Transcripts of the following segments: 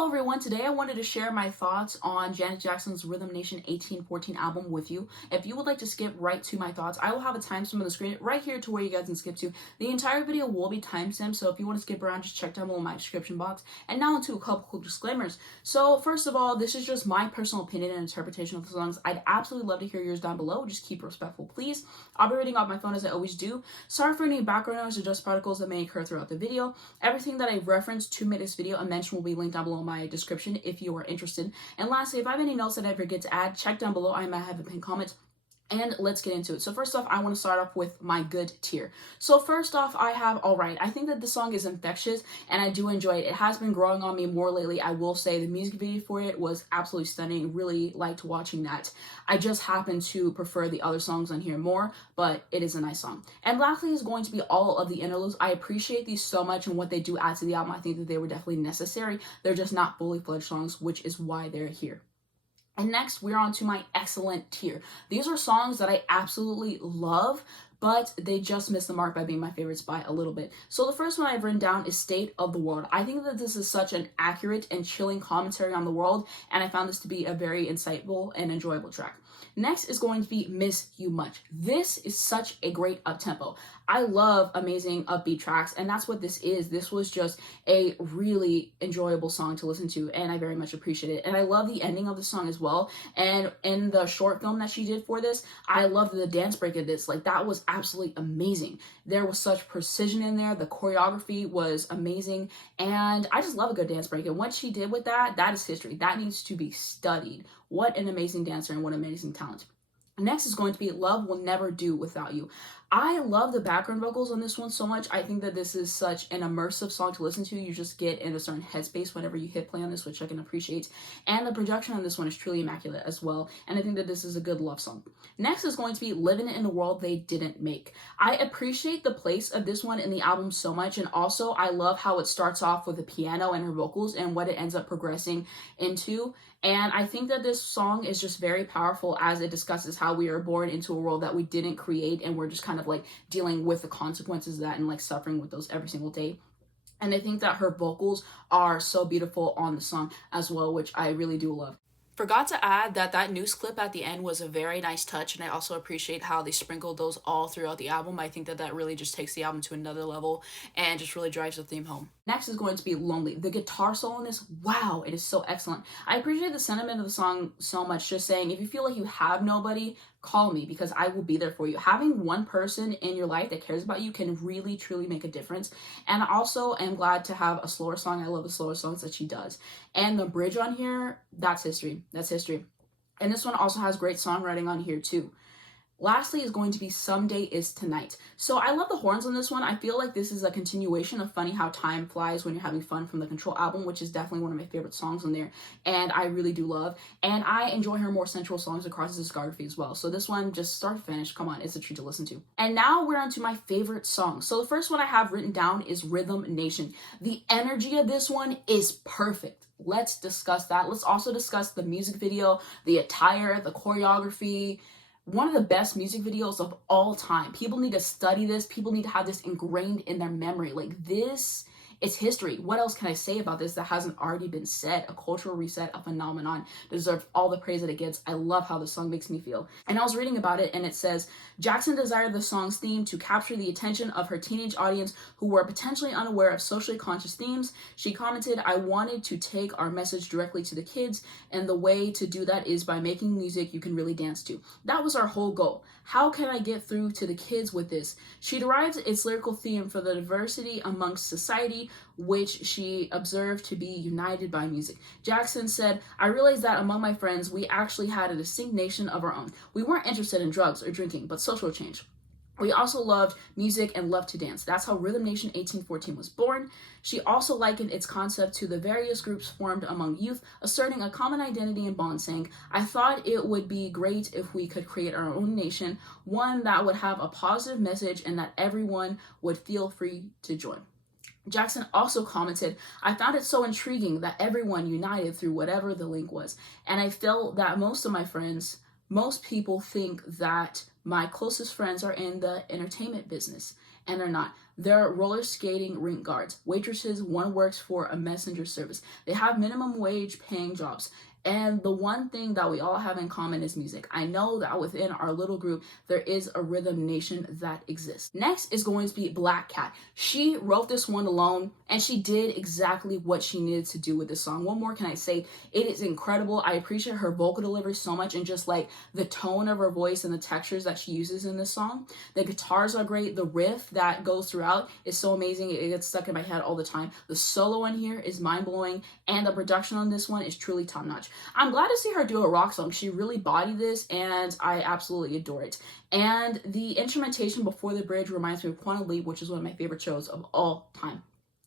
Hello everyone, today I wanted to share my thoughts on Janet Jackson's Rhythm Nation 1814 album with you. If you would like to skip right to my thoughts, I will have a timestamp on the screen right here to where you guys can skip to. The entire video will be timestamped, so if you want to skip around, just check down below in my description box. And now into a couple quick disclaimers. So first of all, this is just my personal opinion and interpretation of the songs. I'd absolutely love to hear yours down below. Just keep it respectful, please. I'll be reading off my phone as I always do. Sorry for any background noise or dust particles that may occur throughout the video. Everything that I've referenced to make this video and mention will be linked down below in my description if you are interested. And lastly, if I have any notes that I forget to add, check down below. I might have a pinned comment. And let's get into it. So first off, I want to start off with my good tier. So first off, I have Alright. I think that the song is infectious and I do enjoy it. It has been growing on me more lately. I will say the music video for it was absolutely stunning. Really liked watching that. I just happen to prefer the other songs on here more, but it is a nice song. And lastly is going to be all of the interludes. I appreciate these so much and what they do add to the album. I think that they were definitely necessary. They're just not fully fledged songs, which is why they're here. And next, we're on to my excellent tier. These are songs that I absolutely love, but they just missed the mark by being my favorites by a little bit. So the first one I've written down is State of the World. I think that this is such an accurate and chilling commentary on the world, and I found this to be a very insightful and enjoyable track. Next is going to be Miss You Much. This is such a great up-tempo. I love amazing upbeat tracks, and that's what this is. This was just a really enjoyable song to listen to, and I very much appreciate it. And I love the ending of the song as well. And in the short film that she did for this, I loved the dance break of this. Like, that was absolutely amazing. There was such precision in there. The choreography was amazing, and I just love a good dance break. And what she did with that, that is history. That needs to be studied. What an amazing dancer and what amazing talent. Next is going to be Love Will Never Do Without You. I love the background vocals on this one so much. I think that this is such an immersive song to listen to. You just get in a certain headspace whenever you hit play on this, which I can appreciate. And the production on this one is truly immaculate as well. And I think that this is a good love song. Next is going to be Living in a World They Didn't Make. I appreciate the place of this one in the album so much. And also I love how it starts off with the piano and her vocals and what it ends up progressing into. And I think that this song is just very powerful as it discusses how we are born into a world that we didn't create, and we're just kind of like dealing with the consequences of that and like suffering with those every single day. And I think that her vocals are so beautiful on the song as well, which I really do love. Forgot to add that that news clip at the end was a very nice touch, and I also appreciate how they sprinkled those all throughout the album. I think that that really just takes the album to another level and just really drives the theme home. Next is going to be Lonely. The guitar solo in this, wow, it is so excellent. I appreciate the sentiment of the song so much, just saying, if you feel like you have nobody, call me because I will be there for you. Having one person in your life that cares about you can really, truly make a difference. And I also am glad to have a slower song. I love the slower songs that she does. And the bridge on here, that's history. That's history. And this one also has great songwriting on here too. Lastly is going to be Someday Is Tonight. So I love the horns on this one. I feel like this is a continuation of Funny How Time Flies When You're Having Fun from the Control album, which is definitely one of my favorite songs on there. And I really do love. And I enjoy her more sensual songs across the discography as well. So this one, just start to finish, come on, it's a treat to listen to. And now we're on to my favorite songs. So the first one I have written down is Rhythm Nation. The energy of this one is perfect. Let's discuss that. Let's also discuss the music video, the attire, the choreography. One of the best music videos of all time. People need to study this. People need to have this ingrained in their memory. Like, this is history. What else can I say about this that hasn't already been said? A cultural reset, a phenomenon, deserves all the praise that it gets. I love how the song makes me feel. And I was reading about it, and it says, Jackson desired the song's theme to capture the attention of her teenage audience who were potentially unaware of socially conscious themes. She commented, I wanted to take our message directly to the kids, and the way to do that is by making music you can really dance to. That was our whole goal. How can I get through to the kids with this? She derives its lyrical theme for the diversity amongst society, which she observed to be united by music. Jackson said, I realized that among my friends, we actually had a distinct nation of our own. We weren't interested in drugs or drinking, but social change. We also loved music and loved to dance. That's how Rhythm Nation 1814 was born. She also likened its concept to the various groups formed among youth, asserting a common identity and bond, saying, I thought it would be great if we could create our own nation, one that would have a positive message and that everyone would feel free to join. Jackson also commented, I found it so intriguing that everyone united through whatever the link was. And I felt that most people think that my closest friends are in the entertainment business, and they're not. They're roller skating rink guards, waitresses, one works for a messenger service. They have minimum wage paying jobs. And the one thing that we all have in common is music. I know that within our little group, there is a rhythm nation that exists. Next is going to be Black Cat. She wrote this one alone, and she did exactly what she needed to do with this song. What more can I say? It is incredible. I appreciate her vocal delivery so much, and just like the tone of her voice and the textures that she uses in this song. The guitars are great. The riff that goes throughout is so amazing. It gets stuck in my head all the time. The solo in here is mind-blowing, and the production on this one is truly top-notch. I'm glad to see her do a rock song. She really bodied this, and I absolutely adore it. And the instrumentation before the bridge reminds me of Quantum Leap, which is one of my favorite shows of all time.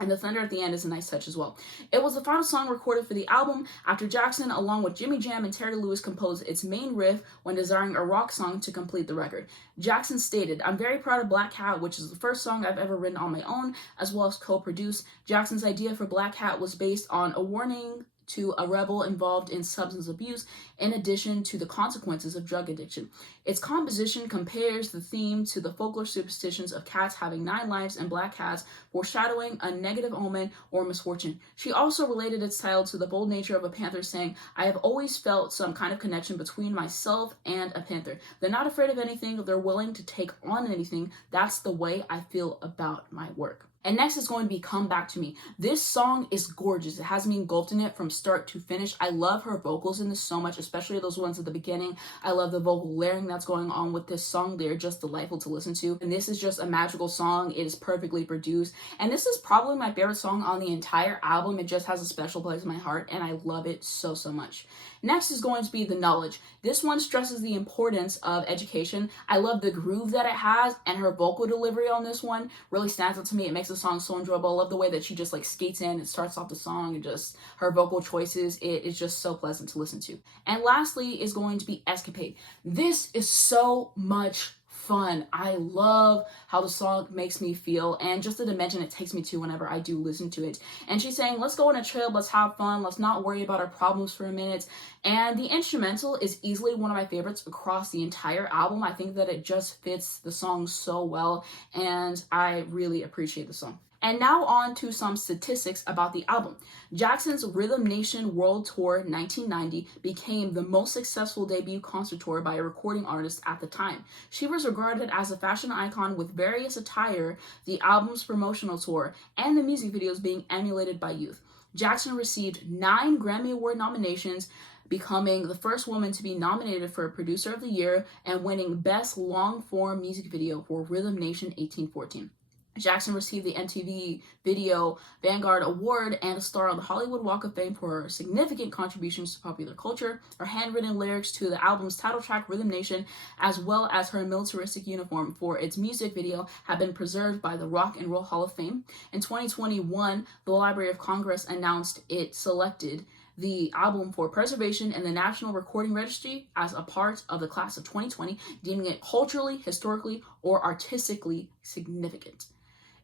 And the thunder at the end is a nice touch as well. It was the final song recorded for the album after Jackson, along with Jimmy Jam and Terry Lewis, composed its main riff when desiring a rock song to complete the record. Jackson stated, "I'm very proud of Black Cat, which is the first song I've ever written on my own, as well as co-produced. Jackson's idea for Black Cat was based on a warning to a rebel involved in substance abuse, in addition to the consequences of drug addiction. Its composition compares the theme to the folklore superstitions of cats having 9 lives and black cats, foreshadowing a negative omen or misfortune. She also related its title to the bold nature of a panther, saying, I have always felt some kind of connection between myself and a panther. They're not afraid of anything. They're willing to take on anything. That's the way I feel about my work." And next is going to be Come Back to Me. This song is gorgeous. It has me engulfed in it from start to finish. I love her vocals in this so much, especially those ones at the beginning. I love the vocal layering that's going on with this song. They're just delightful to listen to. And this is just a magical song. It is perfectly produced. And this is probably my favorite song on the entire album. It just has a special place in my heart, and I love it so, so much. Next is going to be The Knowledge. This one stresses the importance of education. I love the groove that it has, and her vocal delivery on this one really stands out to me. It makes the song so enjoyable. I love the way that she just like skates in and starts off the song, and just her vocal choices. It is just so pleasant to listen to. And lastly is going to be Escapade. This is so much fun. I love how the song makes me feel, and just the dimension it takes me to whenever I do listen to it. And she's saying, let's go on a trip, let's have fun, let's not worry about our problems for a minute. And the instrumental is easily one of my favorites across the entire album. I think that it just fits the song so well, and I really appreciate the song. And now on to some statistics about the album. Jackson's Rhythm Nation World Tour 1990 became the most successful debut concert tour by a recording artist at the time. She was regarded as a fashion icon with various attire, the album's promotional tour, and the music videos being emulated by youth. Jackson received 9 Grammy Award nominations, becoming the first woman to be nominated for Producer of the Year and winning Best Long-Form Music Video for Rhythm Nation 1814. Jackson received the MTV Video Vanguard Award and a star on the Hollywood Walk of Fame for her significant contributions to popular culture. Her handwritten lyrics to the album's title track, Rhythm Nation, as well as her militaristic uniform for its music video, have been preserved by the Rock and Roll Hall of Fame. In 2021, the Library of Congress announced it selected the album for preservation in the National Recording Registry as a part of the class of 2020, deeming it culturally, historically, or artistically significant.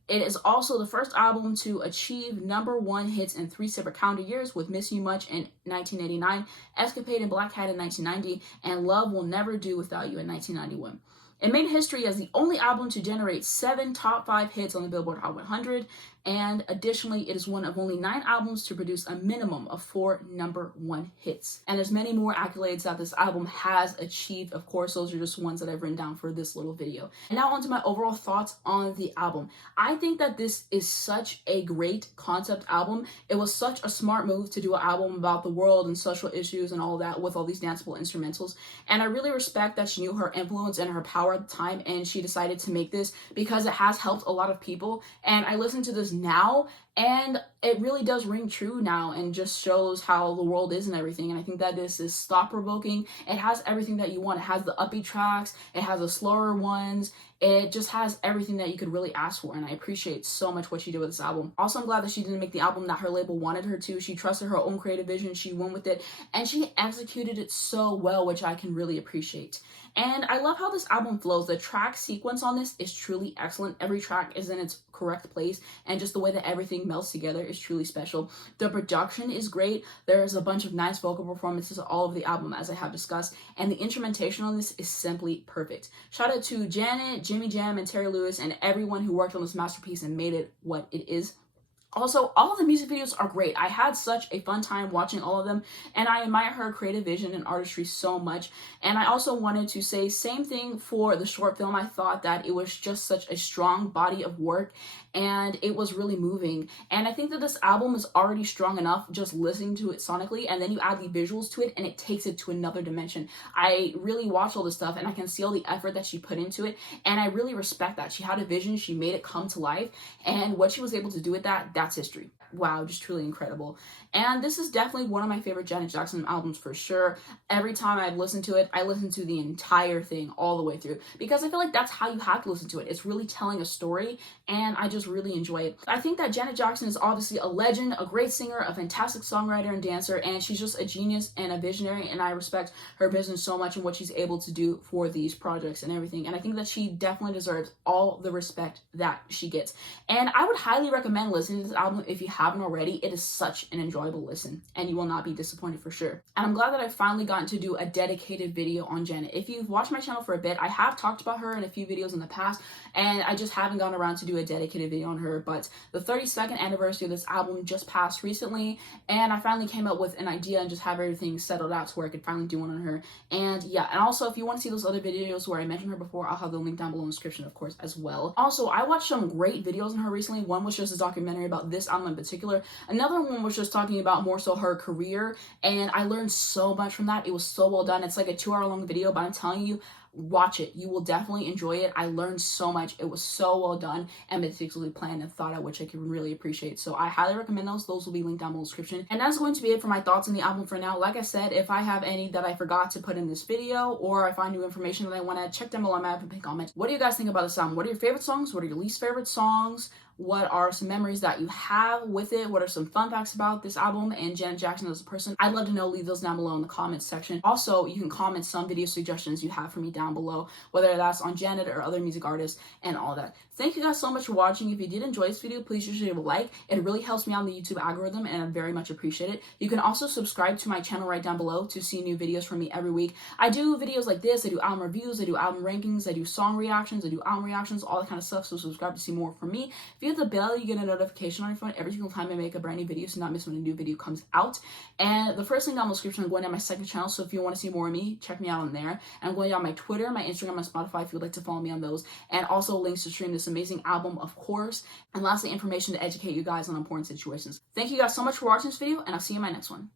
It is also the first album to achieve #1 hits in 3 separate calendar years, with Miss You Much in 1989, Escapade and Black Cat in 1990, and Love Will Never Do Without You in 1991. It made history as the only album to generate 7 top 5 hits on the Billboard Hot 100, and additionally, it is one of only 9 albums to produce a minimum of 4 #1 hits. And there's many more accolades that this album has achieved. Of course, those are just ones that I've written down for this little video. And now onto my overall thoughts on the album. I think that this is such a great concept album. It was such a smart move to do an album about the world and social issues and all that with all these danceable instrumentals. And I really respect that she knew her influence and her power at the time, and she decided to make this because it has helped a lot of people. And I listened to this now, and it really does ring true now and just shows how the world is and everything. And I think that this is thought-provoking. It has everything that you want. It has the upbeat tracks, it has the slower ones, it just has everything that you could really ask for, and I appreciate so much what she did with this album. Also, I'm glad that she didn't make the album that her label wanted her to. She trusted her own creative vision, she went with it, and she executed it so well, which I can really appreciate. And I love how this album flows. The track sequence on this is truly excellent. Every track is in its correct place, and just the way that everything melts together is truly special. The production is great. There's a bunch of nice vocal performances all over the album, as I have discussed, and the instrumentation on this is simply perfect. Shout out to Janet, Jimmy Jam, and Terry Lewis, and everyone who worked on this masterpiece and made it what it is. Also, all of the music videos are great. I had such a fun time watching all of them, and I admire her creative vision and artistry so much. And I also wanted to say same thing for the short film. I thought that it was just such a strong body of work, and it was really moving. And I think that this album is already strong enough just listening to it sonically, and then you add the visuals to it, and it takes it to another dimension. I really watch all this stuff, and I can see all the effort that she put into it, and I really respect that. She had a vision, she made it come to life, and what she was able to do with that's history. Wow, just truly incredible. And this is definitely one of my favorite Janet Jackson albums for sure. Every time I've listened to it, I listen to the entire thing all the way through, because I feel like that's how you have to listen to it. It's really telling a story, and I just really enjoy it. I think that Janet Jackson is obviously a legend, a great singer, a fantastic songwriter and dancer, and she's just a genius and a visionary, and I respect her business so much and what she's able to do for these projects and everything. And I think that she definitely deserves all the respect that she gets. And I would highly recommend listening to this album if you haven't already. It is such an enjoyable listen, and you will not be disappointed for sure. And I'm glad that I've finally gotten to do a dedicated video on Janet. If you've watched my channel for a bit, I have talked about her in a few videos in the past, and I just haven't gotten around to do a dedicated video on her. But the 32nd anniversary of this album just passed recently, and I finally came up with an idea and just have everything settled out to where I could finally do one on her. And yeah, and also if you want to see those other videos where I mentioned her before, I'll have the link down below in the description, of course, as well. Also, I watched some great videos on her recently. One was just a documentary about this album in particular. Another one was just talking about more so her career, and I learned so much from that. It was so well done. It's like a 2-hour long video, but I'm telling you, watch it. You will definitely enjoy it. I learned so much. It was so well done and meticulously planned and thought out, which I can really appreciate. So I highly recommend those. Those will be linked down below in the description. And that's going to be it for my thoughts on the album for now. Like I said, if I have any that I forgot to put in this video, or I find new information that I want to check down below, I have a comment. What do you guys think about this album? What are your favorite songs? What are your least favorite songs? What are some memories that you have with it? What are some fun facts about this album and Janet Jackson as a person? I'd love to know. Leave those down below in the comments section. Also, you can comment some video suggestions you have for me down below, whether that's on Janet or other music artists and all that. Thank you guys so much for watching. If you did enjoy this video, please just leave a like. It really helps me out in the YouTube algorithm, and I very much appreciate it. You can also subscribe to my channel right down below to see new videos from me every week. I do videos like this. I do album reviews. I do album rankings. I do song reactions. I do album reactions, all that kind of stuff. So subscribe to see more from me. If you hit the bell, you get a notification on your phone every single time I make a brand new video, so not miss when a new video comes out. And the first link down in the description, I'm going down my second channel, so if you want to see more of me, check me out on there. And I'm going down my Twitter, my Instagram, my Spotify if you'd like to follow me on those, and also links to stream this amazing album, of course, and lastly, information to educate you guys on important situations. Thank you guys so much for watching this video, and I'll see you in my next one.